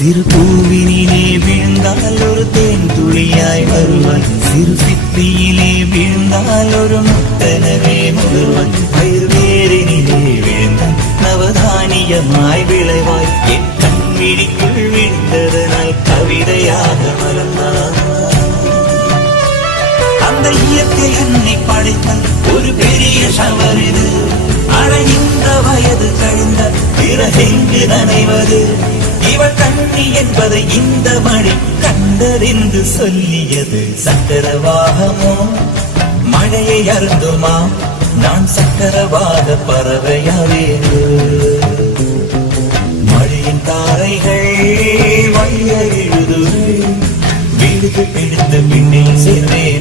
சிறு பூவினிலே வீழ்ந்தால் ஒரு தேன் துளியாய் வருவாய், சிறு சிப்பியிலே வீழ்ந்தால் ஒரு முத்தனவே முதிர்வாய், பயிர்வேரினிலே வீழ்ந்தால் நவதானியமாய் விளைவாய், என் கண்விழிக்குள் விழுந்ததனால் கவிதையாக மலர்ந்தாய். அந்த இயற்கை என்னை படைத்தால் ஒரு பெரிய ஷவர் இது, அழகின்ற வயது கழிந்த பிறகெங்கு நனைவது, இவள் கண்ணி என்பதை இந்த மழை கண்டறிந்து சொல்லியது. சக்கரவாகமோ மழையை அருந்துமா, நான் சக்கரவாக பறவையாவேறு, மழையின் தாரைகள் வைய எழுது, விழுது பிடித்த பின்னே சேர்வேன்.